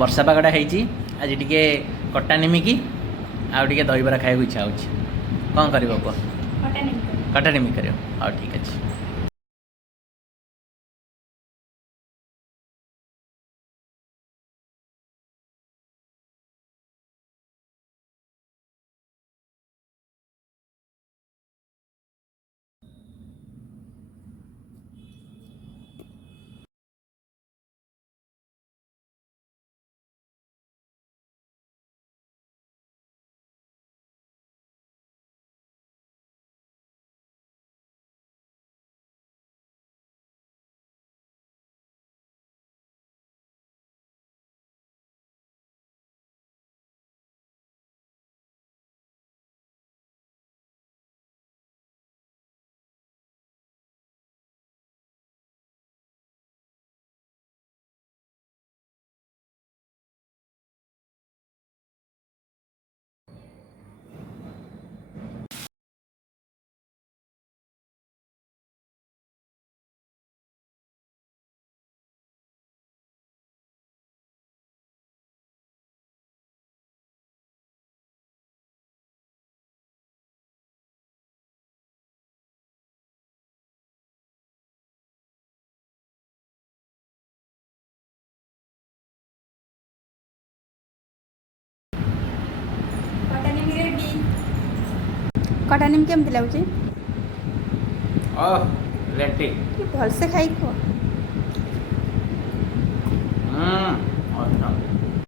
ବର୍ଷା ପାଗଟା ହେଇଛି ଆଜି ଟିକେ କଟା ନିମିକି ଆଉ ଟିକେ ଦହିବରା ଖାଇବାକୁ ଇଚ୍ଛା ହେଉଛି। କ'ଣ କରିବ କୁହ? କଟା ନିମିକି କରିବ। ହଉ ଠିକ୍ ଅଛି। କଟା ନିମ କେମିତି ଲାଗୁଛି? ରେଡି। ଭଲସେ ଖାଇ କୁହ।